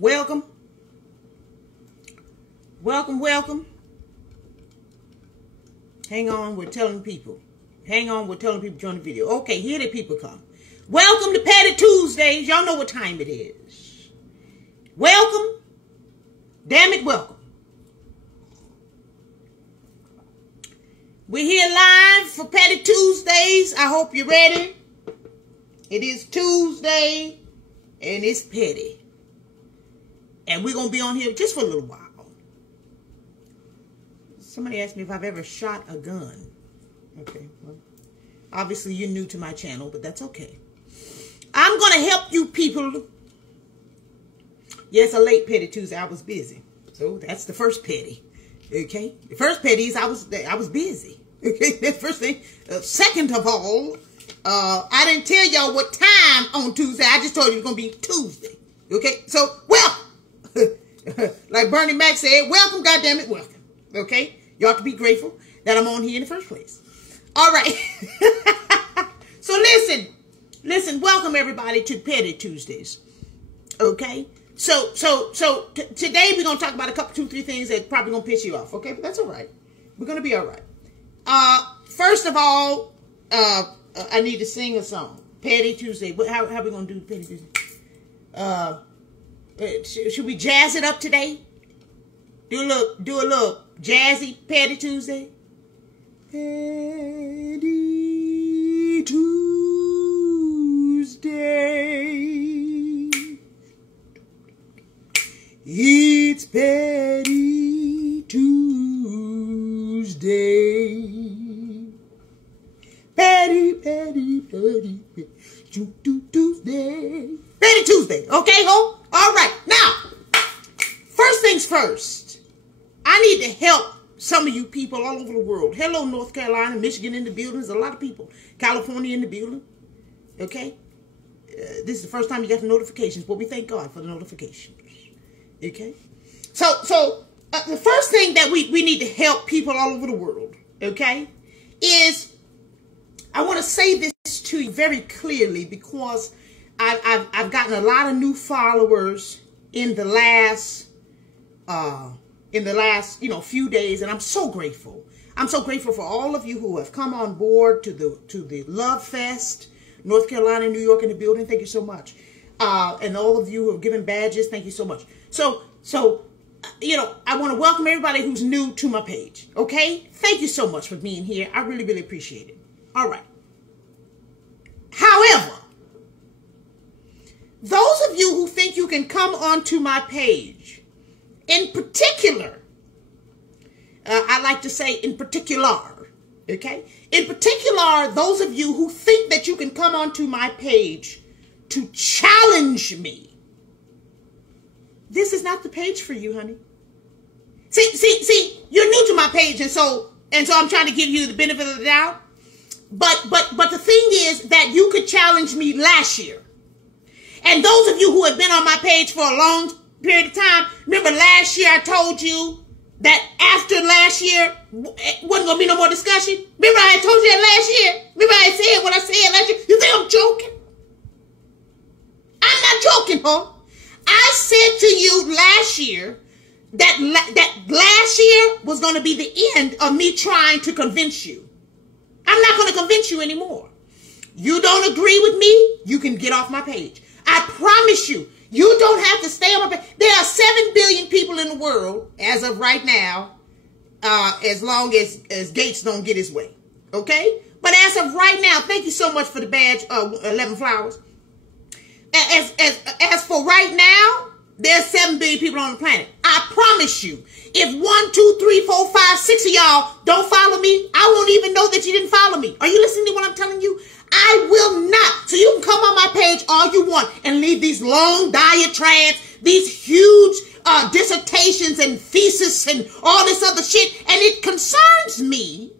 Welcome. Welcome, welcome. Hang on, we're telling people. Hang on, we're telling people to join the video. Okay, here the people come. Welcome to Petty Tuesdays. Y'all know what time it is. Welcome. Damn it, welcome. We're here live for Petty Tuesdays. I hope you're ready. It is Tuesday, and it's petty. And we're going to be on here just for a little while. Somebody asked me if I've ever shot a gun. Okay, well, obviously you're new to my channel, but that's okay. I'm going to help you people. Yes, a late Petty Tuesday. I was busy. So that's the first petty. Okay? The first petty is I was busy. Okay? That's the first thing. Second of all, I didn't tell y'all what time on Tuesday. I just told you it's going to be Tuesday. Okay? So, well, like Bernie Mac said, welcome, goddammit, welcome. Okay? You ought to be grateful that I'm on here in the first place. All right. So listen, welcome everybody to Petty Tuesdays. Okay? So today we're going to talk about a couple, 2, 3 things that probably going to piss you off. Okay? But that's all right. We're going to be all right. First of all, I need to sing a song. Petty Tuesday. How are we going to do Petty Tuesday? Should we jazz it up today? Do a little jazzy Petty Tuesday. Petty Tuesday. It's Petty Tuesday. Petty Tuesday. Petty Tuesday. Okay, ho? All right. Now, first things first. I need to help some of you people all over the world. Hello, North Carolina, Michigan in the building. There's a lot of people. California in the building. Okay? This is the first time you got the notifications, but we thank God for the notifications. Okay? So the first thing that we need to help people all over the world, okay, is I want to say this to you very clearly because I've gotten a lot of new followers in the last few days, and I'm so grateful. I'm so grateful for all of you who have come on board to the Love Fest, North Carolina, New York in the building. Thank you so much. And all of you who have given badges, thank you so much. So I want to welcome everybody who's new to my page. Okay? Thank you so much for being here. I really, really appreciate it. All right. However, those of you who think you can come onto my page, in particular, I like to say in particular, okay? In particular, those of you who think that you can come onto my page to challenge me, this is not the page for you, honey. See, you're new to my page, and so I'm trying to give you the benefit of the doubt. But the thing is that you could challenge me last year. And those of you who have been on my page for a long period of time, remember last year I told you that after last year, it wasn't going to be no more discussion? Remember I told you that last year? Remember I said what I said last year? You think I'm joking? I'm not joking, huh? I said to you last year that last year was going to be the end of me trying to convince you. I'm not going to convince you anymore. You don't agree with me, you can get off my page. I promise you, you don't have to stay on my page. There are 7 billion people in the world as of right now, as long as Gates don't get his way. Okay? But as of right now, thank you so much for the badge, 11 flowers. As for right now, there's 7 billion people on the planet. I promise you, if 1, 2, 3, 4, 5, 6 of y'all don't follow me, I won't even know that you didn't follow me. Are you listening to what I'm telling you? I will not. So you can come on my page all you want and leave these long diatribes, these huge dissertations and thesis and all this other shit. And it concerns me,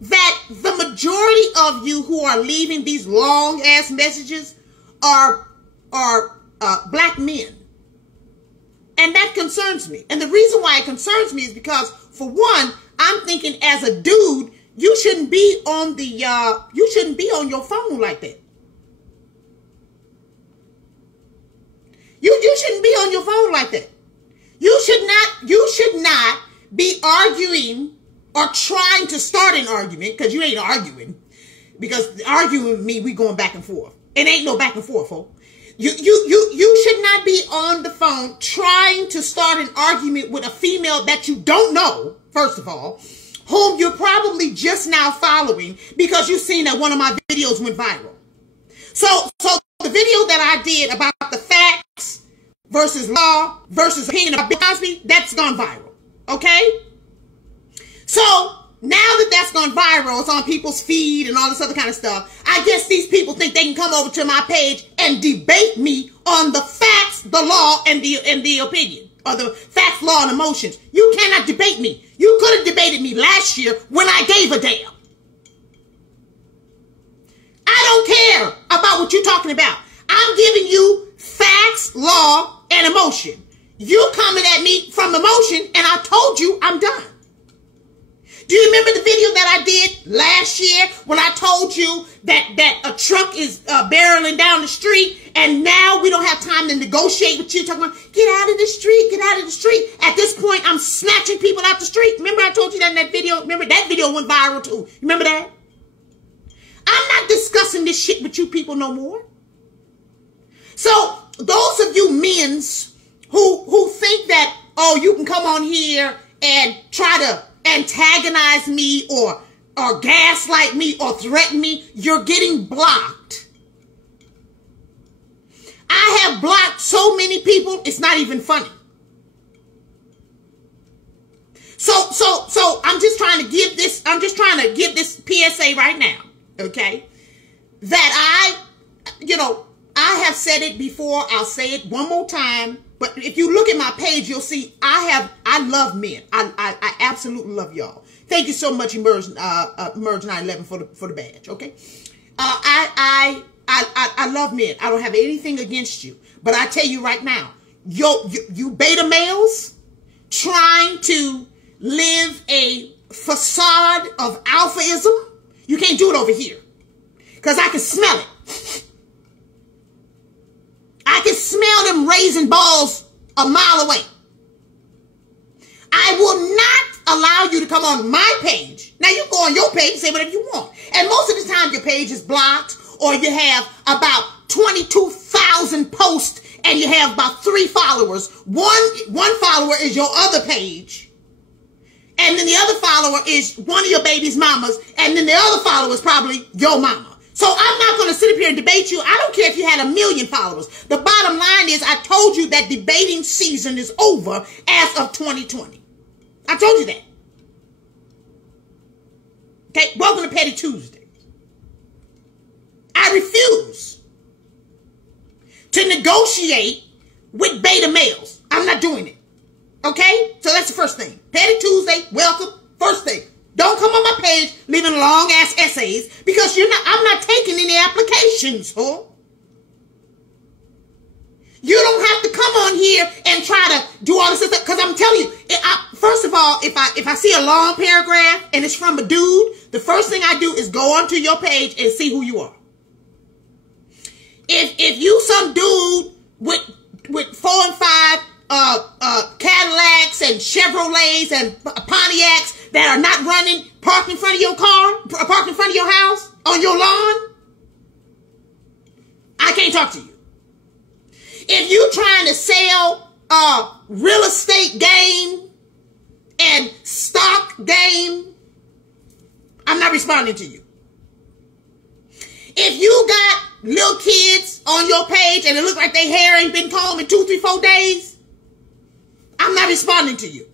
that the majority of you who are leaving these long ass messages are black men. And that concerns me. And the reason why it concerns me is because, for one, I'm thinking as a dude, you shouldn't be on your phone like that. You shouldn't be on your phone like that. You should not be arguing or trying to start an argument, because you ain't arguing. Because arguing with me, we going back and forth. It ain't no back and forth, folks. You should not be on the phone trying to start an argument with a female that you don't know, first of all, whom you're probably just now following because you've seen that one of my videos went viral. So the video that I did about the facts versus law versus opinion about Bill Cosby, that's gone viral. Okay? So now that that's gone viral, it's on people's feed and all this other kind of stuff, I guess these people think they can come over to my page and debate me on the facts, the law, and the opinion. Or the facts, law, and emotions. You cannot debate me. You could have debated me last year when I gave a damn. I don't care about what you're talking about. I'm giving you facts, law, and emotion. You coming at me from emotion, and I told you I'm done. Do you remember the video that I did last year when I told you that a truck is barreling down the street and now we don't have time to negotiate with you, talking about, get out of the street, get out of the street. At this point, I'm snatching people out the street. Remember I told you that in that video? Remember that video went viral too. Remember that? I'm not discussing this shit with you people no more. So those of you men's who think that, oh, you can come on here and try to antagonize me or gaslight me or threaten me, you're getting blocked. I have blocked so many people, it's not even funny. So I'm just trying to give this PSA right now, okay? That I have said it before, I'll say it one more time. But if you look at my page, you'll see I love men. I absolutely love y'all. Thank you so much, Emerge 911 for the badge. Okay, I love men. I don't have anything against you, but I tell you right now, you beta males trying to live a facade of alphaism, you can't do it over here because I can smell it. I can smell them raising balls a mile away. I will not allow you to come on my page. Now you go on your page and say whatever you want. And most of the time your page is blocked or you have about 22,000 posts and you have about 3 followers. One follower is your other page. And then the other follower is one of your baby's mamas. And then the other follower is probably your mama. So I'm not going to sit up here and debate you. I don't care if you had 1 million followers. The bottom line is I told you that debating season is over as of 2020. I told you that. Okay, welcome to Petty Tuesday. I refuse to negotiate with beta males. I'm not doing it. Okay, so that's the first thing. Petty Tuesday, welcome. First thing. Don't come on my page leaving long ass essays because I'm not taking any applications, huh? You don't have to come on here and try to do all this stuff because I'm telling you, first of all, if I see a long paragraph and it's from a dude, the first thing I do is go onto your page and see who you are. If you some dude with 4 and 5 Cadillacs and Chevrolets and Pontiacs that are not running, parked in front of your car, parked in front of your house, on your lawn, I can't talk to you. If you trying to sell real estate game and stock game, I'm not responding to you. If you got little kids on your page and it looks like their hair ain't been combed in 2, 3, 4 days, I'm not responding to you.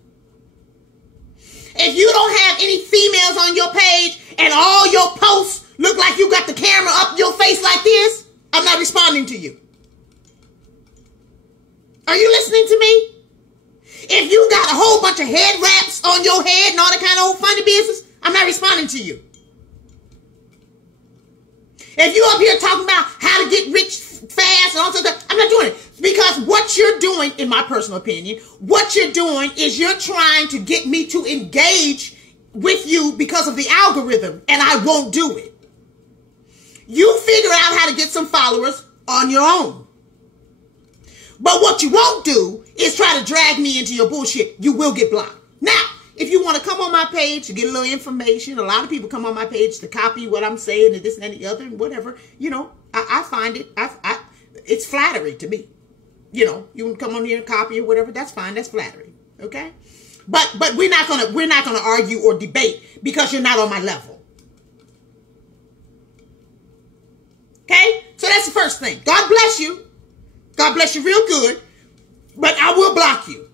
If you don't have any females on your page and all your posts look like you got the camera up your face like this, I'm not responding to you. Are you listening to me? If you got a whole bunch of head wraps on your head and all that kind of old funny business, I'm not responding to you. If you up here talking about how to get rich fast and all that stuff, I'm not doing it. Because what you're doing, in my personal opinion, what you're doing is you're trying to get me to engage with you because of the algorithm, and I won't do it. You figure out how to get some followers on your own. But what you won't do is try to drag me into your bullshit. You will get blocked. Now, if you want to come on my page to get a little information, a lot of people come on my page to copy what I'm saying and this and the other and whatever. You know, I find it, it's flattery to me. You know, you can come on here and copy or whatever. That's fine. That's flattery. Okay. But we're not gonna argue or debate because you're not on my level. Okay? So that's the first thing. God bless you. God bless you real good. But I will block you.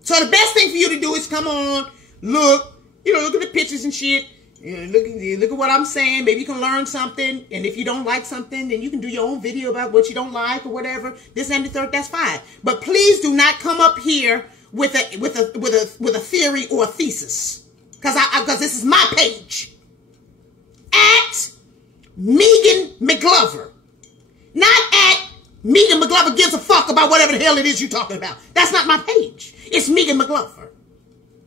So the best thing for you to do is come on, look at the pictures and shit. You know, look at what I'm saying. Maybe you can learn something. And if you don't like something, then you can do your own video about what you don't like or whatever. This and the third, that's fine. But please do not come up here with a theory or a thesis. Because this is my page. At Megan McGlover. Not at Megan McGlover gives a fuck about whatever the hell it is you're talking about. That's not my page. It's Megan McGlover.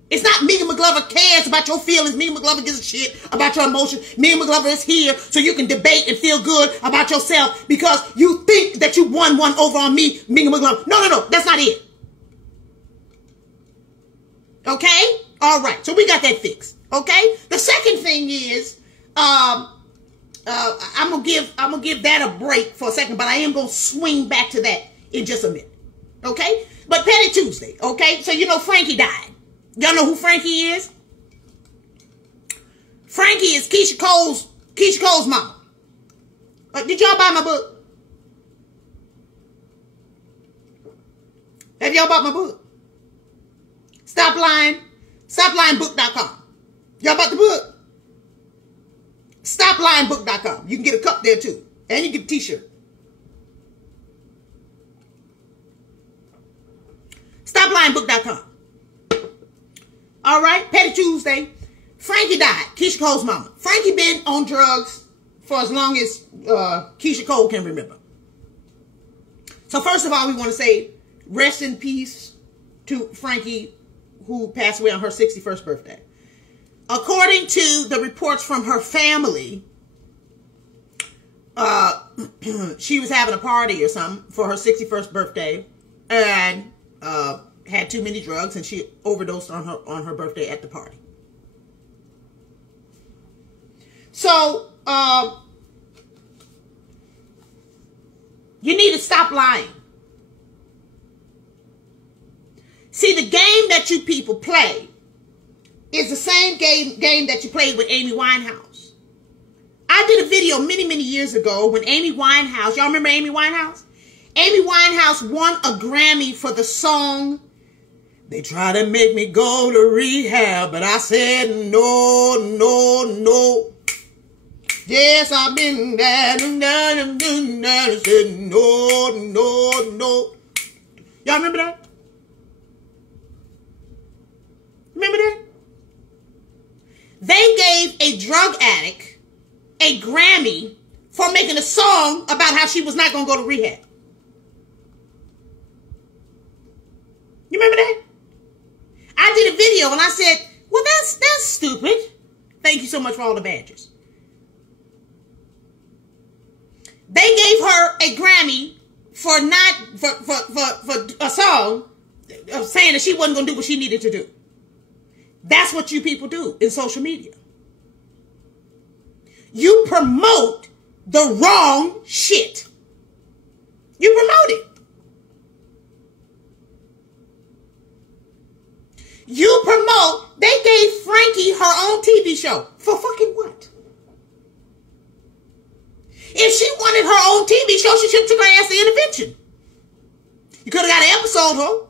It's not Megan McGlover cares about your feelings. Megan McGlover gives a shit about your emotions. Megan McGlover is here so you can debate and feel good about yourself because you think that you won one over on me, Megan McGlover. No. That's not it. Okay? All right. So we got that fixed. Okay? The second thing is, I'm gonna give that a break for a second, but I am gonna swing back to that in just a minute. Okay? But Petty Tuesday, okay? So you know Frankie died. Y'all know who Frankie is? Frankie is Keisha Cole's mama. Did y'all buy my book? Have y'all bought my book? Stop lying. StopLyingBook.com. Y'all bought the book? StopLyingBook.com. You can get a cup there too. And you get a t-shirt. StopLyingBook.com. All right, Petty Tuesday. Frankie died. Keisha Cole's mama. Frankie been on drugs for as long as Keisha Cole can remember. So first of all, we want to say rest in peace to Frankie, who passed away on her 61st birthday. According to the reports from her family, she was having a party or something for her 61st birthday and had too many drugs and she overdosed on her birthday at the party. So, you need to stop lying. See, the game that you people play is the same game that you played with Amy Winehouse. I did a video many years ago when Amy Winehouse, y'all remember Amy Winehouse? Amy Winehouse won a Grammy for the song, They Try to Make Me Go to Rehab, but I said no. Yes, I've been there, I said no. Y'all remember that? Remember that? They gave a drug addict a Grammy for making a song about how she was not going to go to rehab. You remember that? I did a video and I said, well, that's stupid. Thank you so much for all the badges. They gave her a Grammy for a song of saying that she wasn't going to do what she needed to do. That's what you people do in social media. You promote the wrong shit. You promote it. You promote, they gave Frankie her own TV show. For fucking what? If she wanted her own TV show, she should have took her ass to Intervention. You could have got an episode, huh?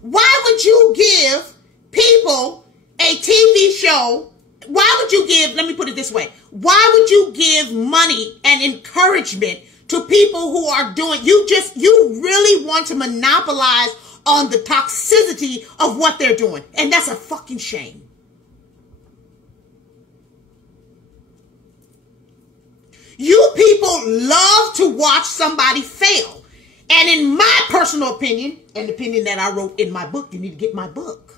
Why would you give people a TV show? Why would you give, let me put it this way. Why would you give money and encouragement to people who are doing, you really want to monopolize on the toxicity of what they're doing. And that's a fucking shame. You people love to watch somebody fail. And in my personal opinion, an opinion that I wrote in my book, you need to get my book.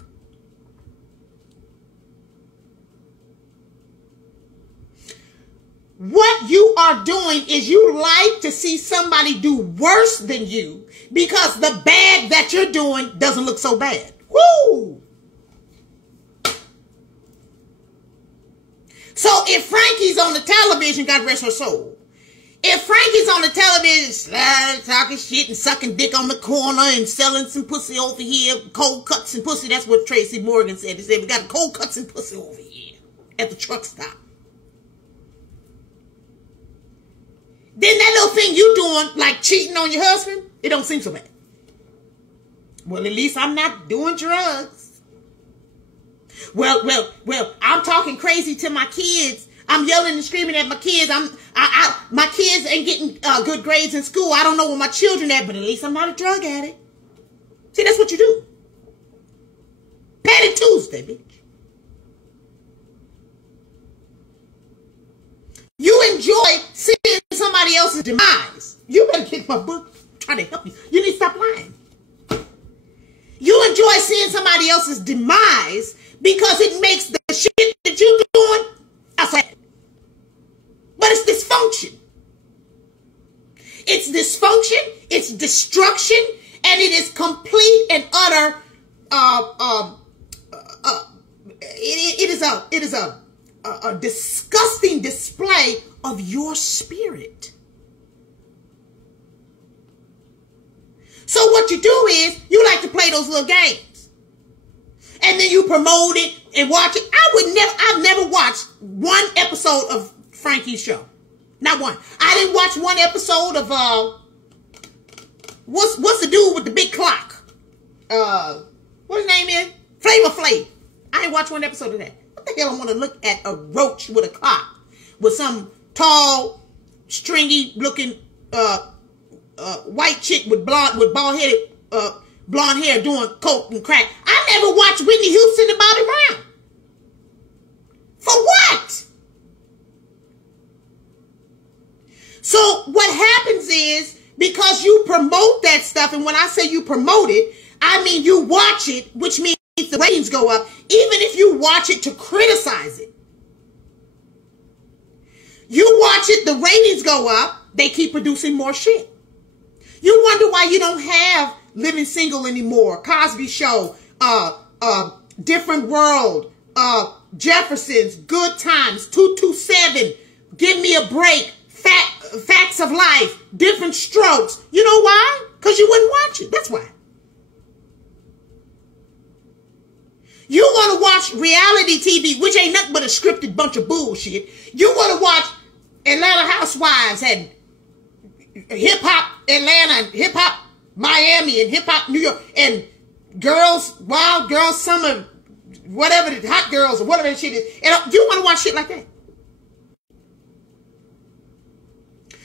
what you are doing is you like to see somebody do worse than you because the bad that you're doing doesn't look so bad. Woo! So if Frankie's on the television, God rest her soul. If Frankie's on the television, talking shit and sucking dick on the corner and selling some pussy over here, cold cuts and pussy, that's what Tracy Morgan said. He said, we got cold cuts and pussy over here at the truck stop. Then that little thing you doing, like cheating on your husband, it don't seem so bad. Well, at least I'm not doing drugs. Well, I'm talking crazy to my kids. I'm yelling and screaming at my kids. My kids ain't getting good grades in school. I don't know where my children at, but at least I'm not a drug addict. See, that's what you do. Patty Tuesday, bitch. You enjoy seeing somebody else's demise. You better kick my butt. I'm trying to help you. You need to stop lying. You enjoy seeing somebody else's demise because it makes the shit that you're doing outside. But it's dysfunction. It's dysfunction, it's destruction, and it is complete and utter. It is a disgusting display of your spirit. So what you do is you like to play those little games, and then you promote it and watch it. I've never watched one episode of Frankie's show. Not one. I didn't watch one episode of what's the dude with the big clock? What his name is? Flavor Flav. I didn't watch one episode of that. What the hell I want to look at a roach with a clock with some tall, stringy looking white chick with bald headed blonde hair doing coke and crack. I never watched Whitney Houston and Bobby Brown. For what? So what happens is, because you promote that stuff, and when I say you promote it, I mean you watch it, which means the ratings go up, even if you watch it to criticize it. You watch it, the ratings go up, they keep producing more shit. You wonder why you don't have Living Single anymore, Cosby Show, Different World, Jefferson's, Good Times, 227, Give Me a Break, Facts of Life, Different Strokes. You know why? Because you wouldn't watch it. That's why. You want to watch reality TV, which ain't nothing but a scripted bunch of bullshit. You want to watch Atlanta Housewives and Hip Hop Atlanta and Hip Hop Miami and Hip Hop New York and Girls, Wild Girls Summer, whatever, the Hot Girls or whatever that shit is. And you want to watch shit like that.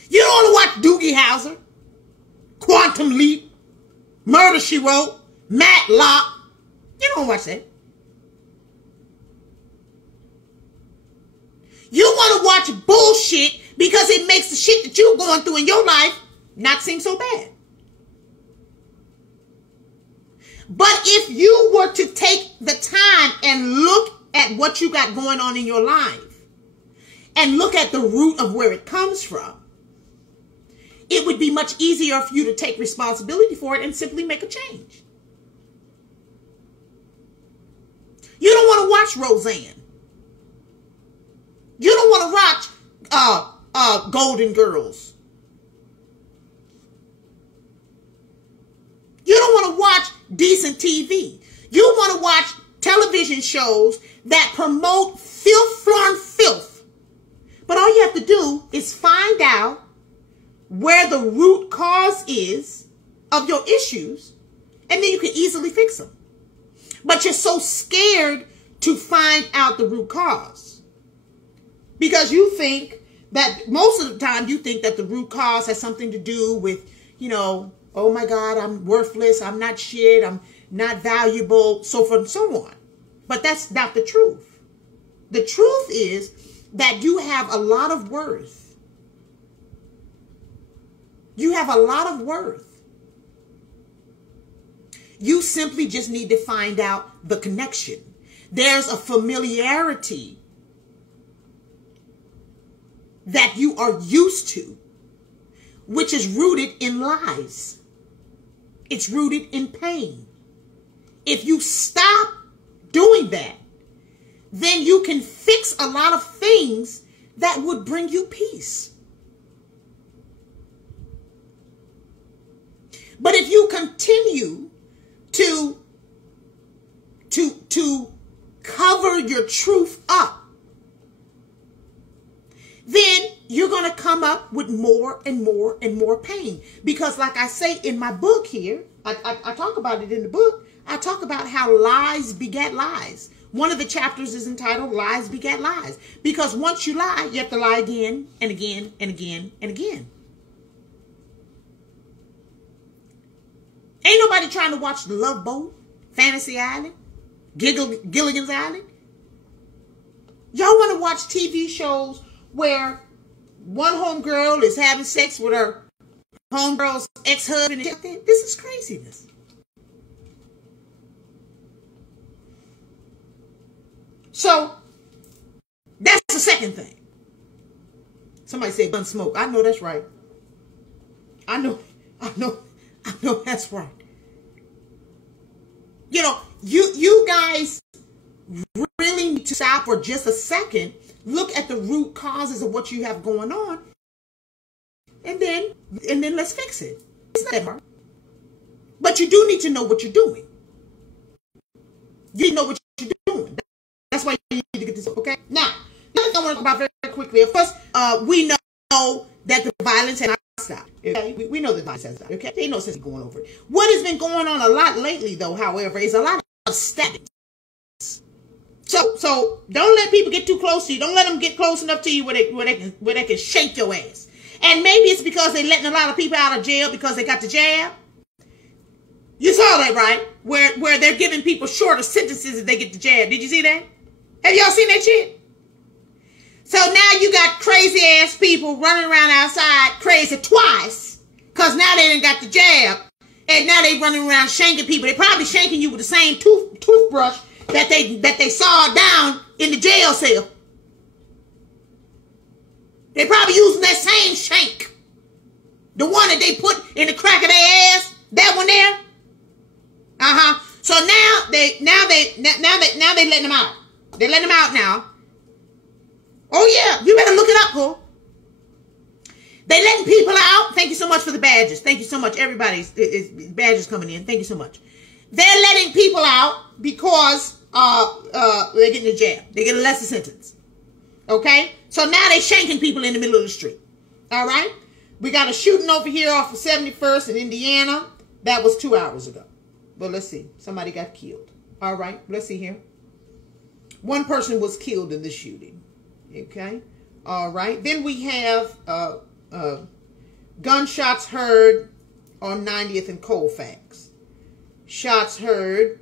You don't want to watch Doogie Howser, Quantum Leap, Murder, She Wrote, Matlock. You don't watch that. You want to watch bullshit because it makes the shit that you're going through in your life not seem so bad. But if you were to take the time and look at what you got going on in your life and look at the root of where it comes from, it would be much easier for you to take responsibility for it and simply make a change. You don't want to watch Roseanne. You don't want to watch Golden Girls. You don't want to watch decent TV. You want to watch television shows that promote filth. But all you have to do is find out where the root cause is of your issues, and then you can easily fix them. But you're so scared to find out the root cause because you think that most of the time you think that the root cause has something to do with, you know, oh my God, I'm worthless, I'm not shit, I'm not valuable, so forth and so on. But that's not the truth. The truth is that you have a lot of worth. You have a lot of worth. You simply just need to find out the connection. There's a familiarity that you are used to, which is rooted in lies. It's rooted in pain. If you stop doing that, then you can fix a lot of things that would bring you peace. But if you continue to cover your truth up, then you're going to come up with more and more and more pain. Because like I say in my book here, I talk about it in the book. I talk about how lies beget lies. One of the chapters is entitled Lies Beget Lies. Because once you lie, you have to lie again and again and again and again. Ain't nobody trying to watch The Love Boat, Fantasy Island, Gilligan's Island. Y'all want to watch TV shows where one homegirl is having sex with her homegirl's ex-husband? This is craziness. So, that's the second thing. Somebody said gun smoke. I know that's right. I know that's right. You know, you guys really need to stop for just a second, look at the root causes of what you have going on, and then let's fix it. It's not that hard. But you do need to know what you're doing. You know what you're doing. That's why you need to get this, okay? Now, another thing I want to talk about very quickly. Of course, we know that the violence has not stopped. Okay? We know the violence has stopped. Okay? They know since going over it. What has been going on a lot lately, though, however, is a lot of stabbings. So don't let people get too close to you. Don't let them get close enough to you where they can shake your ass. And maybe it's because they're letting a lot of people out of jail because they got the jab. You saw that, right? Where they're giving people shorter sentences if they get the jab. Did you see that? Have y'all seen that shit? So now you got crazy ass people running around outside crazy twice because now they done got the jab, and now they running around shanking people. They probably shanking you with the same toothbrush that they saw down in the jail cell. They probably using that same shank, the one that they put in the crack of their ass. That one there. So now they letting them out. They're letting them out now. Oh yeah, you better look it up, Paul. They letting people out. Thank you so much for the badges. Thank you so much, everybody's badges coming in. Thank you so much. They're letting people out because they're getting a jab. They get a lesser sentence. Okay? So now they're shanking people in the middle of the street. All right? We got a shooting over here off of 71st in Indiana. That was 2 hours ago. But let's see. Somebody got killed. All right? Let's see here. One person was killed in the shooting. Okay? All right. Then we have gunshots heard on 90th and Colfax. Shots heard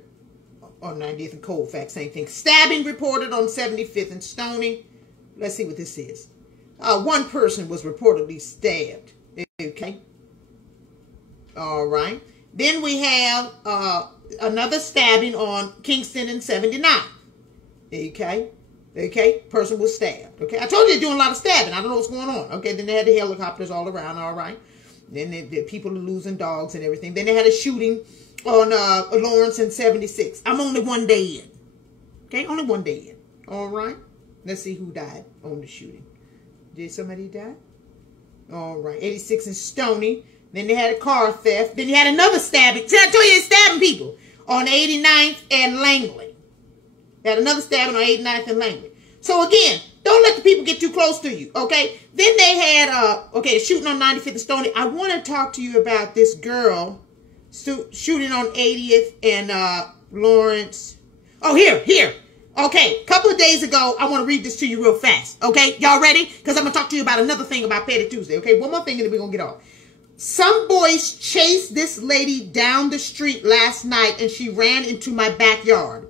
on 90th and Colfax. Same thing. Stabbing reported on 75th and Stony. Let's see what this is. One person was reportedly stabbed. Okay. All right. Then we have another stabbing on Kingston and 79. Okay. Okay. Person was stabbed. Okay. I told you they're doing a lot of stabbing. I don't know what's going on. Okay. Then they had the helicopters all around. All right. Then the people are losing dogs and everything. Then they had a shooting on Lawrence and 76. I'm only one day in. Okay. Only one day in. All right. Let's see who died on the shooting. Did somebody die? All right. 86 and Stony. Then they had a car theft. Then you had another stabbing. See, I told you they're stabbing people on 89th and Langley. They had another stabbing on 89th and Langley. So again, don't let the people get too close to you, okay? Then they had, shooting on 95th and Stony. I want to talk to you about this girl shooting on 80th and Lawrence. Oh, here. Okay, a couple of days ago, I want to read this to you real fast, okay? Y'all ready? Because I'm going to talk to you about another thing about Petty Tuesday, okay? One more thing and then we're going to get off. Some boys chased this lady down the street last night and she ran into my backyard.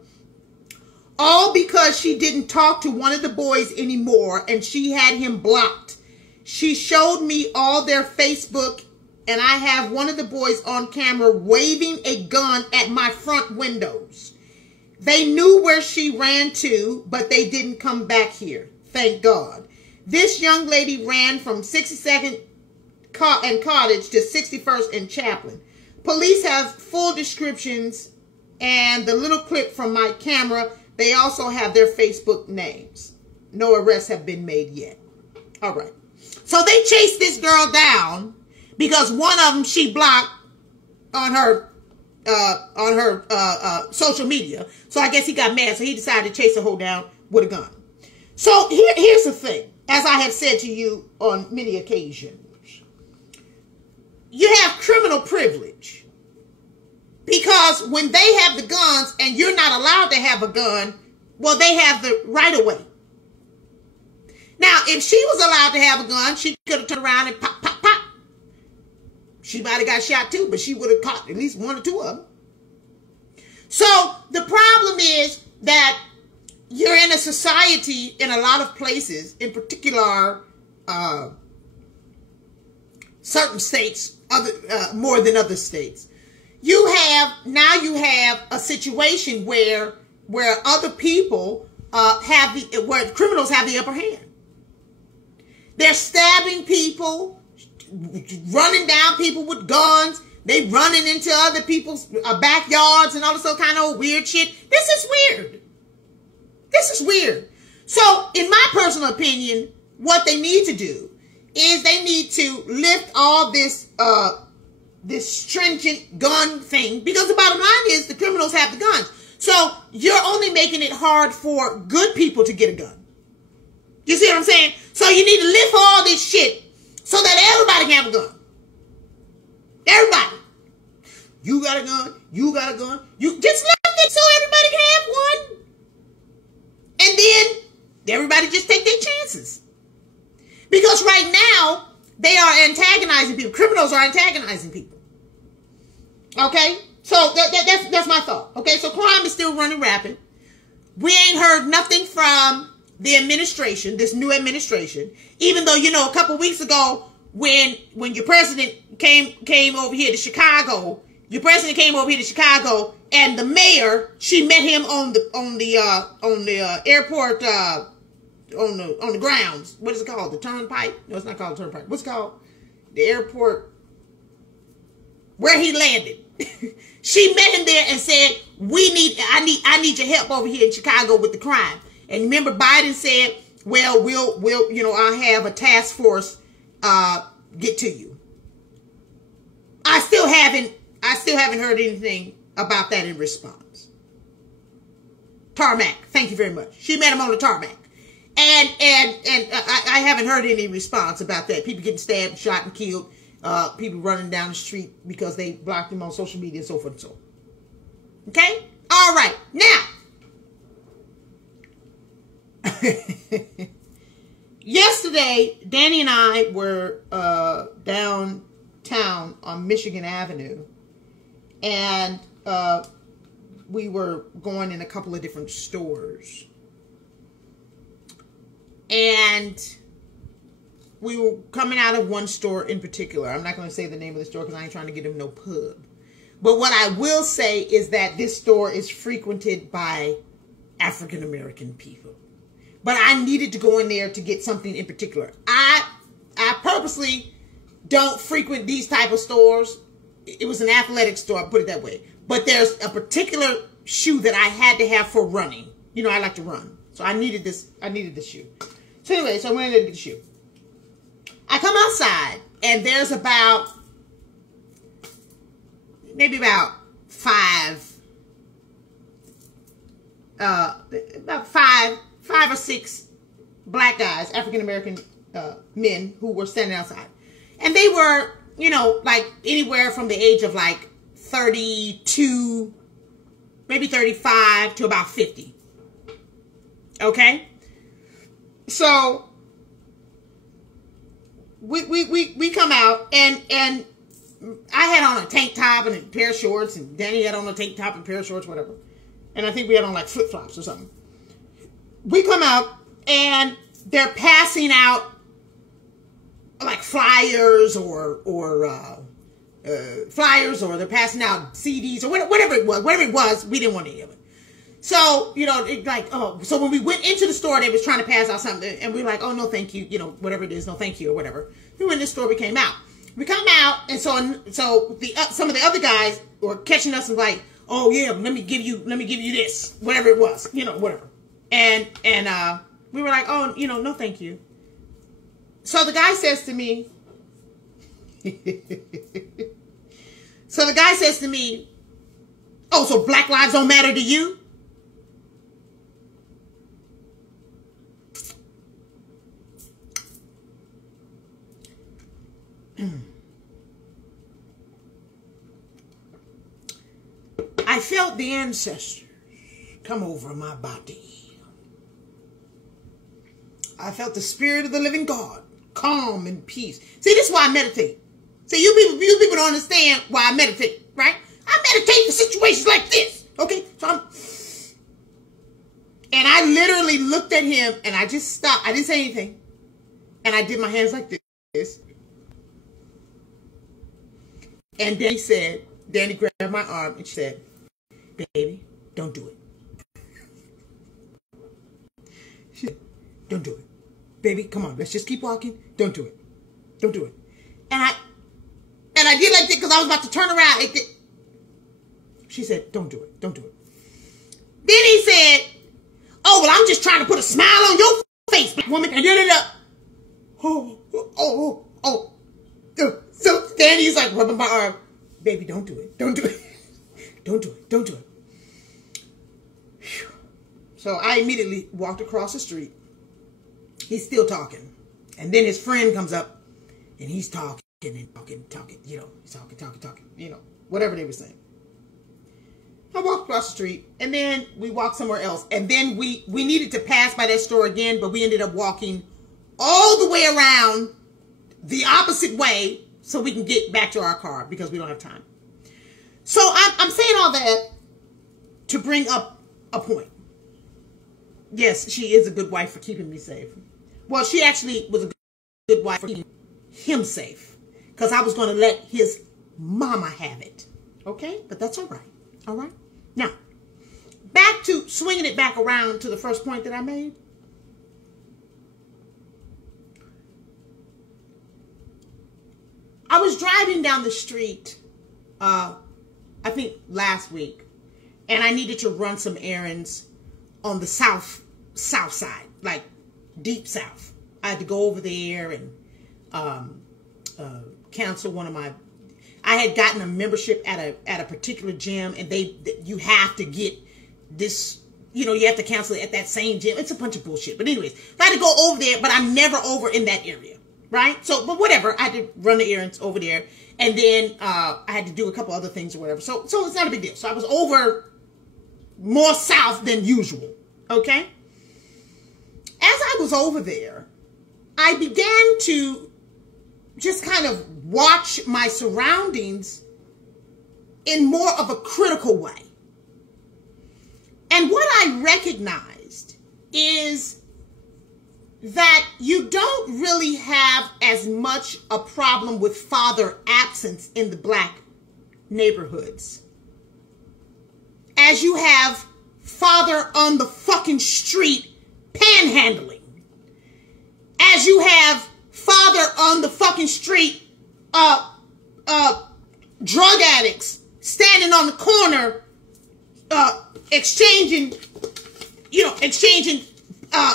All because she didn't talk to one of the boys anymore and she had him blocked. She showed me all their Facebook and I have one of the boys on camera waving a gun at my front windows. They knew where she ran to, but they didn't come back here. Thank God. This young lady ran from 62nd and Cottage to 61st and Chaplin. Police have full descriptions and the little clip from my camera. They also have their Facebook names. No arrests have been made yet. All right. So they chased this girl down because one of them she blocked on her social media. So I guess he got mad. So he decided to chase the hoe down with a gun. So here's the thing. As I have said to you on many occasions, you have criminal privilege. Because when they have the guns and you're not allowed to have a gun, well, they have the right of way. Now, if she was allowed to have a gun, she could have turned around and pop, pop, pop. She might have got shot too, but she would have caught at least one or two of them. So the problem is that you're in a society in a lot of places, in particular certain states, more than other states. You have a situation where other people where criminals have the upper hand. They're stabbing people, running down people with guns. They running into other people's backyards and all this other kind of weird shit. This is weird. This is weird. So, in my personal opinion, what they need to do is they need to lift all this stringent gun thing, because the bottom line is the criminals have the guns. So you're only making it hard for good people to get a gun. You see what I'm saying? So you need to lift all this shit so that everybody can have a gun. Everybody. You got a gun. You got a gun. You just lift it so everybody can have one. And then everybody just take their chances. Because right now, they are antagonizing people. Criminals are antagonizing people. Okay? So that's my thought. Okay? So crime is still running rapid. We ain't heard nothing from the administration, this new administration. Even though, you know, a couple weeks ago, when your president came over here to Chicago, and the mayor, she met him on the airport, on the grounds. What is it called? The turnpike? No, it's not called the turnpike. What's it called? The airport where he landed. She met him there and said, I need your help over here in Chicago with the crime. And remember, Biden said, well, we'll I'll have a task force get to you. I still haven't heard anything about that in response. Tarmac, thank you very much. She met him on the tarmac. And I haven't heard any response about that. People getting stabbed, shot, and killed. People running down the street because they blocked him on social media and so forth and so on. Okay? All right. Now, yesterday, Danny and I were downtown on Michigan Avenue. And we were going in a couple of different stores. And we were coming out of one store in particular. I'm not going to say the name of the store because I ain't trying to get them no pub. But what I will say is that this store is frequented by African American people. But I needed to go in there to get something in particular. I purposely don't frequent these type of stores. It was an athletic store, I'll put it that way. But there's a particular shoe that I had to have for running. You know, I like to run. So I needed this shoe. So anyway, so I went in there to get the shoe. I come outside, and there's maybe about five or six black guys, African-American men who were standing outside. And they were, you know, like anywhere from the age of like 32, maybe 35 to about 50. Okay? So we come out, and I had on a tank top and a pair of shorts, and Danny had on a tank top and a pair of shorts, whatever. And I think we had on like flip-flops or something. We come out, and they're passing out like flyers or they're passing out CDs or whatever it was. Whatever it was, we didn't want any of it. So, you know, it like, oh, so when we went into the store, they was trying to pass out something, and we were like, oh, no, thank you, you know, whatever it is, no, thank you, or whatever. We went in the store, we came out. We come out, and so the some of the other guys were catching us and like, oh yeah, let me give you this, whatever it was, you know, whatever. And we were like, oh, you know, no, thank you. So the guy says to me, oh, so black lives don't matter to you? I felt the ancestors come over my body. I felt the spirit of the living God, calm and peace. See, this is why I meditate. See, you people don't understand why I meditate, right? I meditate for situations like this, okay? And I literally looked at him and I just stopped. I didn't say anything. And I did my hands like this. And then Danny grabbed my arm and she said, baby, don't do it. She said, don't do it. Baby, come on, let's just keep walking. Don't do it. Don't do it. And I did like this because I was about to turn around. She said, don't do it. Don't do it. Then he said, oh, well, I'm just trying to put a smile on your face, black woman. And so Danny's like rubbing my arm. Baby, don't do it. Don't do it. Don't do it. Don't do it. So I immediately walked across the street. He's still talking. And then his friend comes up and he's talking and talking, you know, he's talking, you know, whatever they were saying. I walked across the street and then we walked somewhere else. And then we needed to pass by that store again, but we ended up walking all the way around the opposite way so we can get back to our car because we don't have time. So I'm saying all that to bring up a point. Yes, she is a good wife for keeping me safe. Well, she actually was a good wife for keeping him safe because I was going to let his mama have it. Okay? But that's all right. All right? Now, back to swinging it back around to the first point that I made. I was driving down the street, I think last week, and I needed to run some errands on the south side, like deep south. I had to go over there and cancel one of my. I had gotten a membership at a particular gym, and you have to get this. You know, you have to cancel it at that same gym. It's a bunch of bullshit. But anyways, I had to go over there, but I'm never over in that area, right? So, but whatever. I had to run the errands over there, and then I had to do a couple other things or whatever. So it's not a big deal. So I was over more south than usual. Okay. As I was over there, I began to just kind of watch my surroundings in more of a critical way. And what I recognized is that you don't really have as much a problem with father absence in the black neighborhoods as you have father on the fucking street panhandling. As you have father on the fucking street, drug addicts standing on the corner, exchanging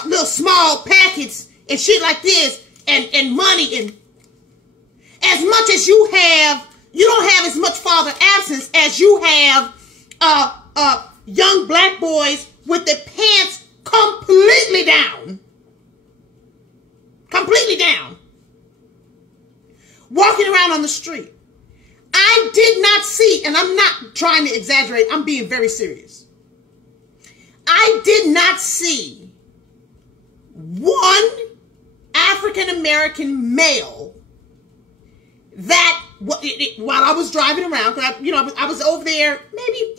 little small packets and shit like this, and money, and as much as you don't have as much father absence as you have young black boys with their pants completely down, walking around on the street. I did not see, and I'm not trying to exaggerate, I'm being very serious. I did not see one African-American male that, while I was driving around, because I was over there maybe,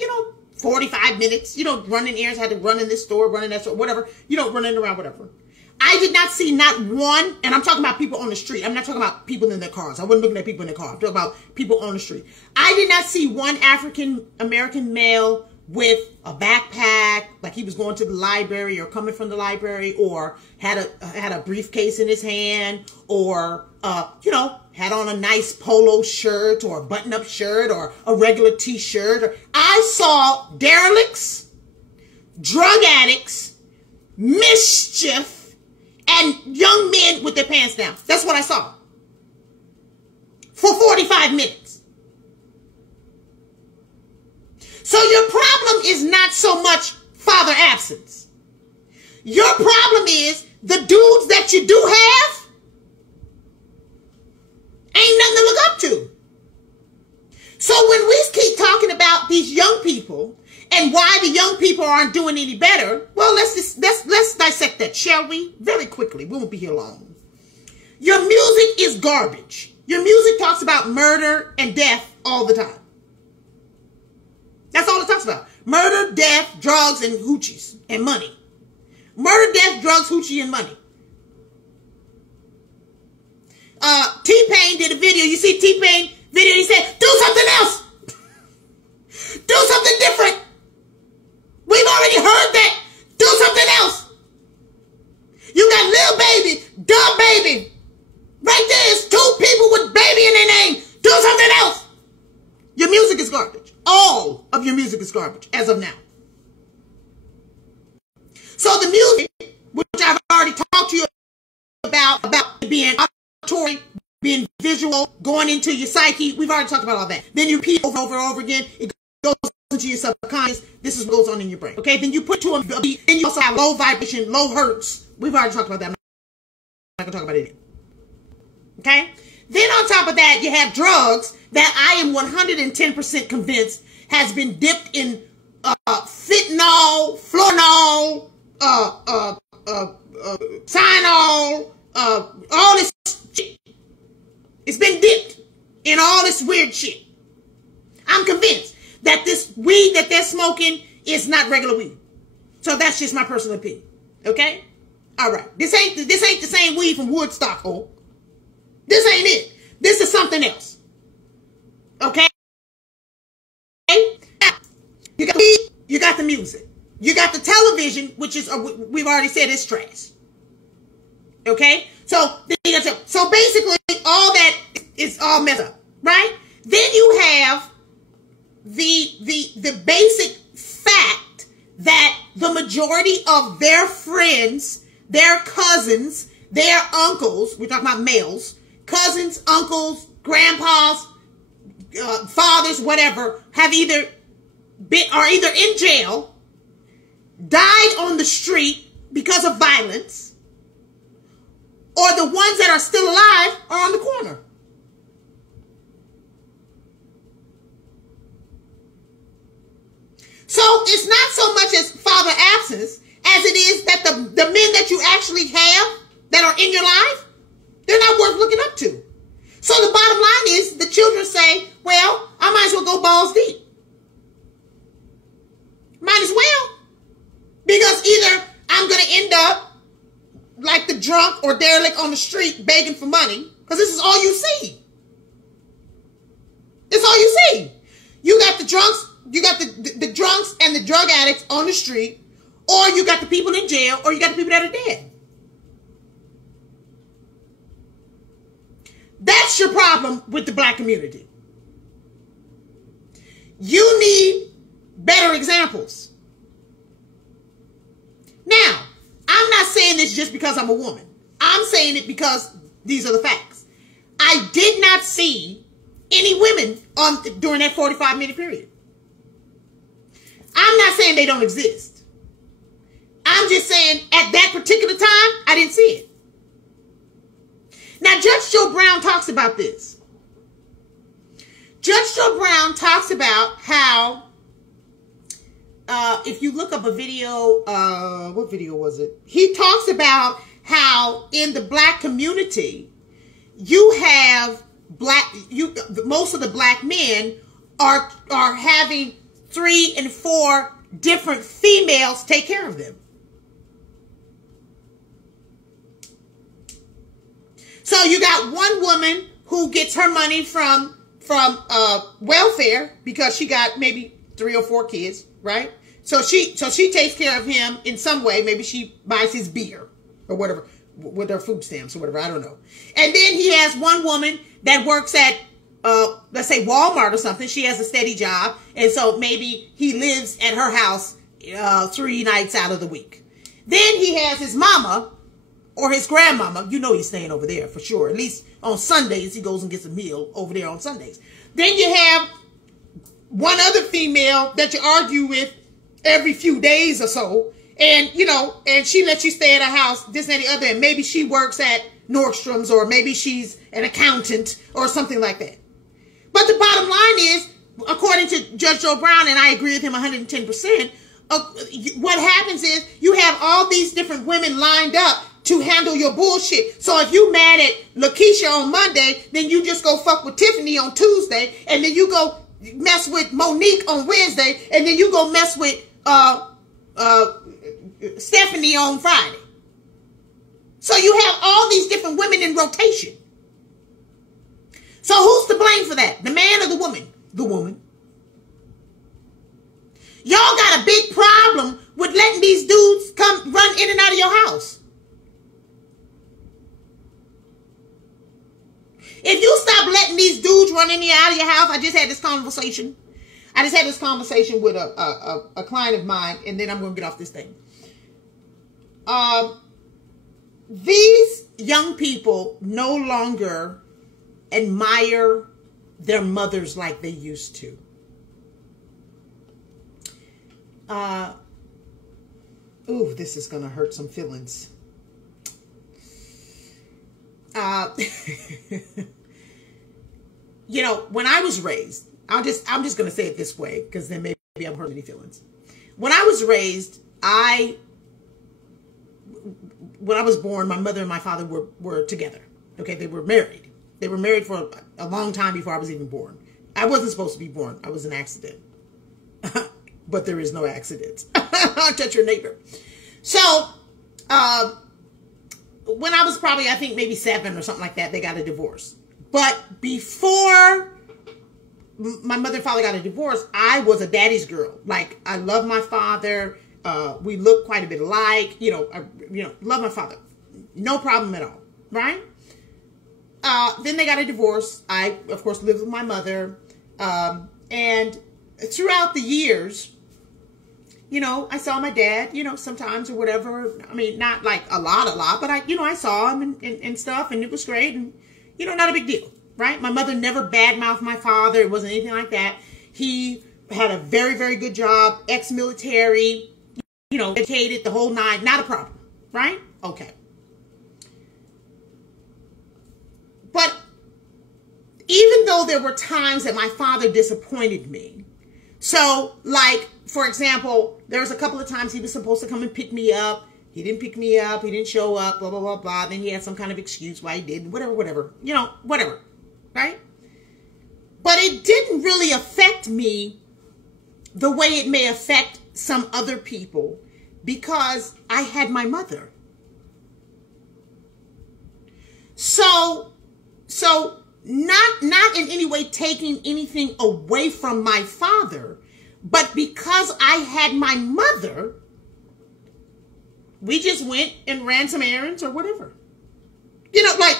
45 minutes, running errands, had to run in this store, run in that store, whatever, running around, whatever. I did not see not one, and I'm talking about people on the street. I'm not talking about people in their cars. I wasn't looking at people in their car. I'm talking about people on the street. I did not see one African-American male with a backpack, like he was going to the library or coming from the library, or had a briefcase in his hand, or had on a nice polo shirt or a button-up shirt or a regular t-shirt. I saw derelicts, drug addicts, mischief, and young men with their pants down. That's what I saw for 45 minutes. So your problem is not so much father absence. Your problem is the dudes that you do have ain't nothing to look up to. So when we keep talking about these young people and why the young people aren't doing any better, well, let's dissect that, shall we? Very quickly. We won't be here long. Your music is garbage. Your music talks about murder and death all the time. That's all it talks about. Murder, death, drugs, and hoochies, and money. Murder, death, drugs, hoochie, and money. T-Pain did a video. You see T-Pain video? He said, do something else. Do something different. We've already heard that. Do something else. You got Lil Baby, Dub Baby. Right there is two people with baby in their name. Do something else. Your music is garbage. All of your music is garbage as of now. So the music, which I've already talked to you about being auditory, being visual, going into your psyche, we've already talked about all that. Then you repeat over and over again. It goes into your subconscious. This is what goes on in your brain. Okay, then you put to a beat. Then you also have low vibration, low hertz. We've already talked about that. I'm not going to talk about it again. Okay? Then on top of that, you have drugs that I am 110% convinced has been dipped in fentanyl, florinol, cyanol, all this shit. It's been dipped in all this weird shit. I'm convinced that this weed that they're smoking is not regular weed. So that's just my personal opinion. Okay? All right. This ain't the same weed from Woodstock, oh. This ain't it. This is something else. Okay? You got weed, you got the music. You got the television, which is, we've already said, it's trash. Okay? So basically, all that is all messed up. Right? Then you have the basic fact that the majority of their friends, their cousins, their uncles, we're talking about males, cousins, uncles, grandpas, fathers, whatever, are either in jail, died on the street because of violence, or the ones that are still alive are on the corner. So it's not so much as father absence as it is that the men that you actually have that are in your life, they're not worth looking up to. So the bottom line is the children say, well, I might as well go balls deep. Might as well. Because either I'm going to end up like the drunk or derelict on the street begging for money, because this is all you see. It's all you see. You got the drunks, you got the drunks and the drug addicts on the street, or you got the people in jail, or you got the people that are dead. That's your problem with the black community. You need better examples. Now, I'm not saying this just because I'm a woman. I'm saying it because these are the facts. I did not see any women during that 45-minute period. I'm not saying they don't exist. I'm just saying at that particular time, I didn't see it. Now, Judge Joe Brown talks about this. Judge Joe Brown talks about how, if you look up a video, what video was it? He talks about how in the black community, you have most of the black men are having 3 and 4 different females take care of them. So you got one woman who gets her money from welfare because she got maybe 3 or 4 kids, right? So she takes care of him in some way. Maybe she buys his beer or whatever with her food stamps or whatever. I don't know. And then he has one woman that works at, let's say Walmart or something. She has a steady job. And so maybe he lives at her house 3 nights out of the week. Then he has his mama or his grandmama. You know he's staying over there for sure. At least on Sundays, he goes and gets a meal over there on Sundays. Then you have one other female that you argue with every few days or so. And, you know, and she lets you stay at her house, this and the other. And maybe she works at Nordstrom's, or maybe she's an accountant or something like that. But the bottom line is, according to Judge Joe Brown, and I agree with him 110%, what happens is you have all these different women lined up to handle your bullshit. So if you mad at Lakeisha on Monday, then you just go fuck with Tiffany on Tuesday, and then you go mess with Monique on Wednesday, and then you go mess with Stephanie on Friday. So you have all these different women in rotation. So who's to blame for that? The man or the woman? The woman. Y'all got a big problem with letting these dudes come run in and out of your house. If you stop letting these dudes run in and out of your house, I just had this conversation with a client of mine, and then I'm going to get off this thing. These young people no longer admire their mothers like they used to. Ooh, this is going to hurt some feelings. You know, when I was raised, I'm just going to say it this way, because then maybe I'm hurting any feelings. When I was raised, when I was born, my mother and my father were together. Okay, they were married. They were married for a long time before I was even born. I wasn't supposed to be born. I was an accident. But there is no accidents. Touch your neighbor. So, when I was probably, I think maybe 7 or something like that, they got a divorce. But before my mother and father got a divorce, I was a daddy's girl. Like, I love my father. We look quite a bit alike. You know, love my father. No problem at all. Right? Then they got a divorce. I, of course, lived with my mother. And throughout the years, you know, I saw my dad, you know, sometimes or whatever. I mean, not like a lot, but I saw him and stuff, and it was great. And, you know, not a big deal, right? My mother never badmouthed my father. It wasn't anything like that. He had a very, very good job, ex-military, you know, educated, the whole nine, not a problem, right? Okay. But even though there were times that my father disappointed me, so like, for example, there was a couple of times he was supposed to come and pick me up. He didn't pick me up. He didn't show up, blah, blah, blah, blah. Then he had some kind of excuse why he didn't, whatever, you know, whatever, right? But it didn't really affect me the way it may affect some other people, because I had my mother. So not in any way taking anything away from my father, but because I had my mother, we just went and ran some errands or whatever. You know, like,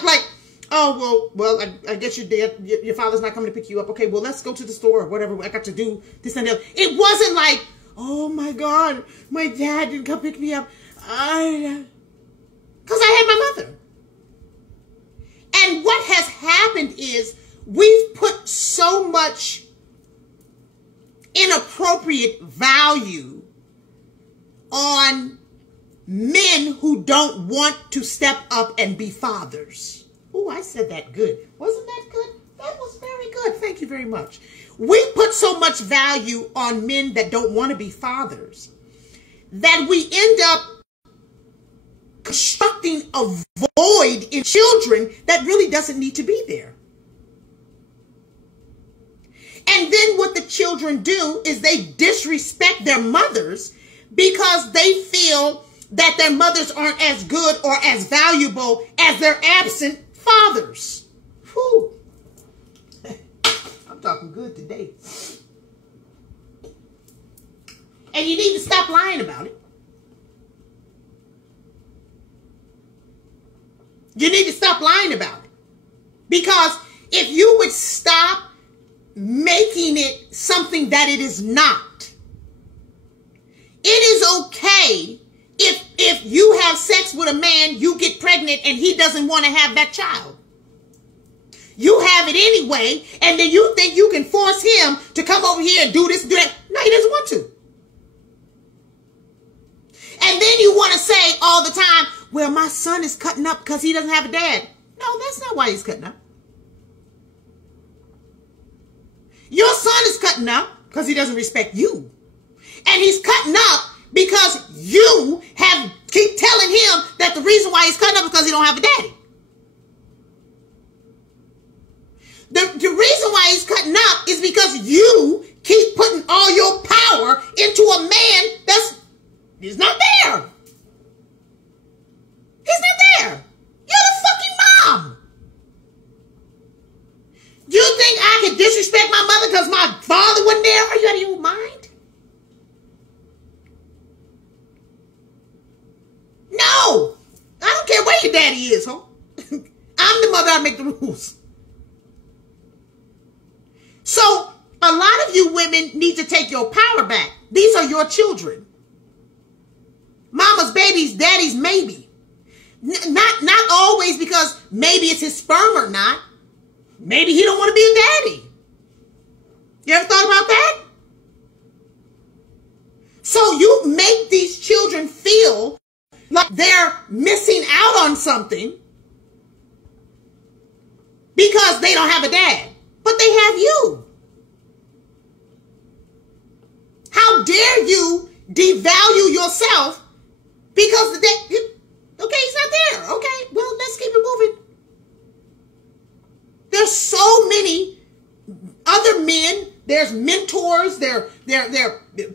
oh, well, I guess your father's not coming to pick you up. Okay, well, let's go to the store or whatever. I got to do this and that. It wasn't like, oh my God, my dad didn't come pick me up. Because I had my mother. And what has happened is we've put so much inappropriate value on men who don't want to step up and be fathers. Oh, I said that good. Wasn't that good? That was very good. Thank you very much. We put so much value on men that don't want to be fathers that we end up constructing a void in children that really doesn't need to be there. And then what the children do is they disrespect their mothers because they feel that their mothers aren't as good or as valuable as their absent fathers. Whew. I'm talking good today. And you need to stop lying about it. You need to stop lying about it. Because if you would stop making it something that it is not, it is okay if you have sex with a man, you get pregnant, and he doesn't want to have that child. You have it anyway, and then you think you can force him to come over here and do this, do that. No, he doesn't want to. And then you want to say all the time, well, my son is cutting up because he doesn't have a dad. No, that's not why he's cutting up. Your son is cutting up because he doesn't respect you. And he's cutting up because you keep telling him that the reason why he's cutting up is because he don't have a daddy. The reason why he's cutting up is because you keep putting all your power into a man he's not there. He's not there. You're the fucking mom. You think I could disrespect my mother because my father wasn't there? Are you out of your mind? No. I don't care where your daddy is, huh? I'm the mother, I make the rules. So, a lot of you women need to take your power back. These are your children. Mama's babies, daddy's maybe. Not always because maybe it's his sperm or not. Maybe he don't want to be a daddy. You ever thought about that? So you make these children feel like they're missing out on something because they don't have a dad. But they have you. How dare you devalue yourself because okay, he's not there. Okay, well, let's keep it moving. There's so many other men. There's mentors. There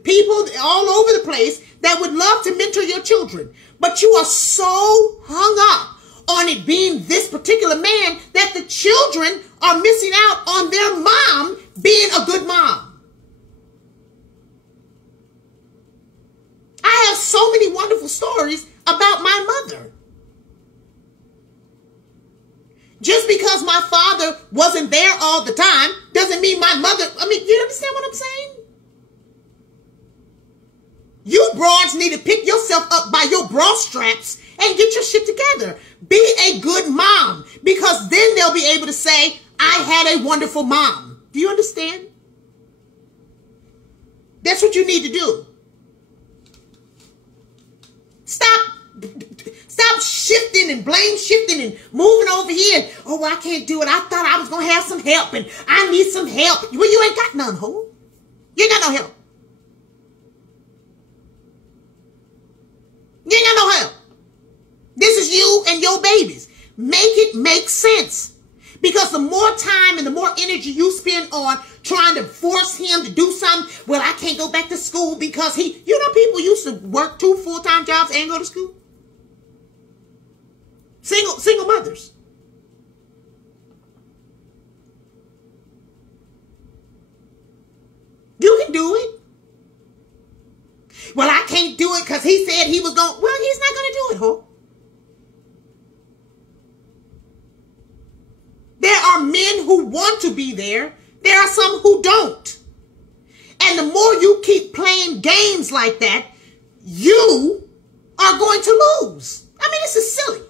people all over the place that would love to mentor your children. But you are so hung up on it being this particular man that the children are missing out on their mom being a good mom. I have so many wonderful stories about my mother. Just because my father wasn't there all the time doesn't mean my mother, you understand what I'm saying? You broads need to pick yourself up by your bra straps and get your shit together. Be a good mom, because then they'll be able to say, I had a wonderful mom. Do you understand? That's what you need to do. Stop shifting and blame shifting and moving over here. Oh, I can't do it. I thought I was going to have some help and I need some help. Well, you ain't got none, ho. You ain't got no help. You ain't got no help. This is you and your babies. Make it make sense. Because the more time and the more energy you spend on trying to force him to do something, well, I can't go back to school because people used to work 2 full-time jobs and go to school. Single mothers. You can do it. Well, I can't do it because he said he was going. Well, he's not going to do it, ho. There are men who want to be there. There are some who don't. And the more you keep playing games like that, you are going to lose. I mean, this is silly.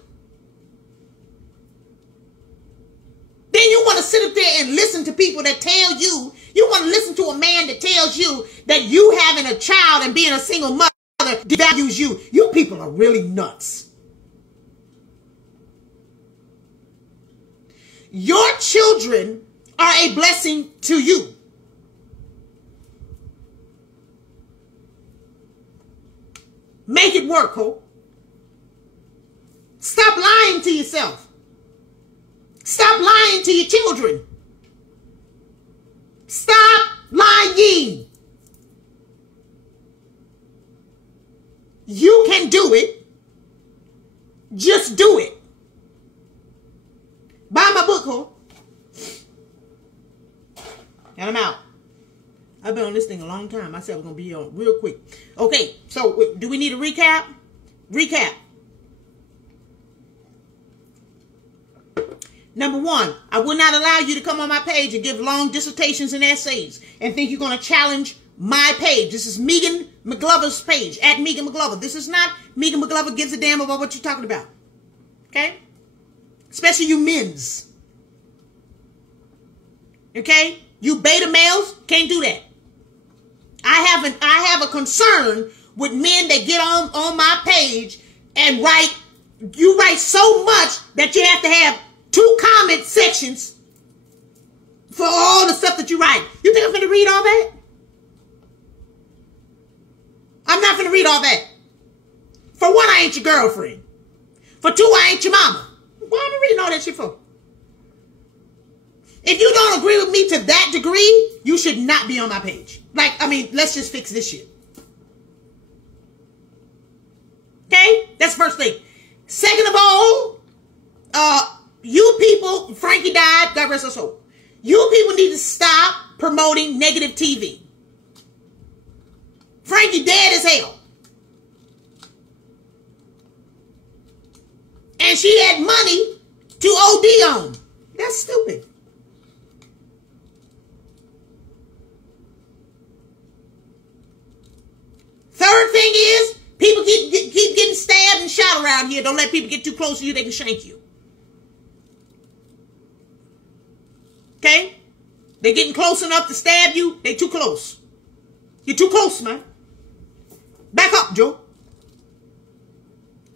Then you want to sit up there and listen to people that tell you want to listen to a man that tells you that you having a child and being a single mother devalues you. You people are really nuts. Your children are a blessing to you. Make it work, ho. Stop lying to yourself. Stop lying to your children. Stop lying. You can do it. Just do it. Buy my book, ho. And I'm out. I've been on this thing a long time. I said I was going to be on real quick. Okay, so do we need a recap? Recap. Number one, I will not allow you to come on my page and give long dissertations and essays and think you're going to challenge my page. This is Megan McGlover's page, at Megan McGlover. This is not Megan McGlover gives a damn about what you're talking about. Okay? Especially you men's. Okay? You beta males can't do that. I have a concern with men that get on my page and write so much that you have to have 2 comment sections for all the stuff that you write. You think I'm going to read all that? I'm not going to read all that. For one, I ain't your girlfriend. For two, I ain't your mama. Why am I reading all that shit for? If you don't agree with me to that degree, you should not be on my page. Like, I mean, let's just fix this shit. Okay? That's the first thing. Second of all, you people, Frankie died, God rest her soul. You people need to stop promoting negative TV. Frankie dead as hell. And she had money to OD on. That's stupid. Third thing is, people keep getting stabbed and shot around here. Don't let people get too close to you. They can shank you. Okay? They're getting close enough to stab you. They too close. You're too close, man. Back up, Joe.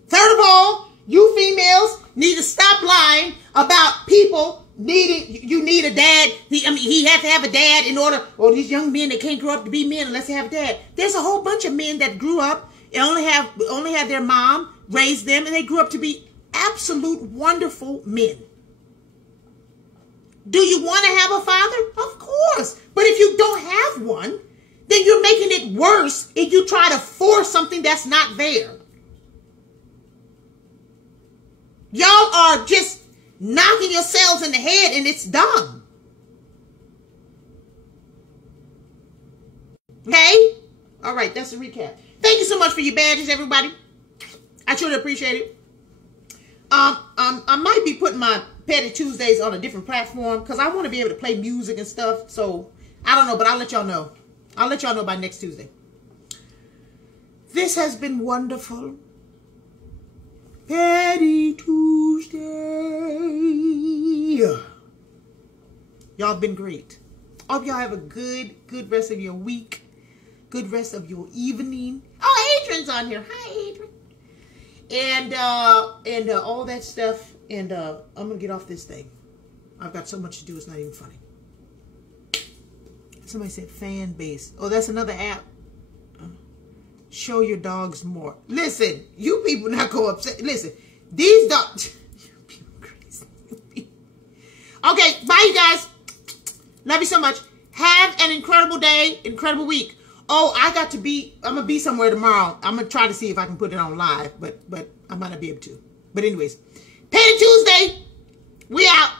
Third of all, you females need to stop lying about people needing, you need a dad. He has to have a dad in order, or these young men, they can't grow up to be men unless they have a dad. There's a whole bunch of men that grew up and only had their mom raise them, and they grew up to be absolute wonderful men. Do you want to have a father? Of course. But if you don't have one, then you're making it worse if you try to force something that's not there. Y'all are just knocking yourselves in the head, and it's dumb. Okay? All right, that's a recap. Thank you so much for your badges, everybody. I truly appreciate it. I might be putting my Petty Tuesdays on a different platform because I want to be able to play music and stuff. So, I don't know, but I'll let y'all know. I'll let y'all know by next Tuesday. This has been wonderful. Petty Tuesday. Y'all been great. I hope y'all have a good rest of your week. Good rest of your evening. Oh, Adrian's on here. Hi, Adrian. And all that stuff. And I'm going to get off this thing. I've got so much to do, it's not even funny. Somebody said fan base. Oh, that's another app. Show your dogs more. Listen, you people not go upset. Listen, these dogs. You people crazy. Okay, bye, you guys. Love you so much. Have an incredible day, incredible week. Oh, I'm going to be somewhere tomorrow. I'm going to try to see if I can put it on live, but I might not be able to. But anyways, Petty Tuesday. We out.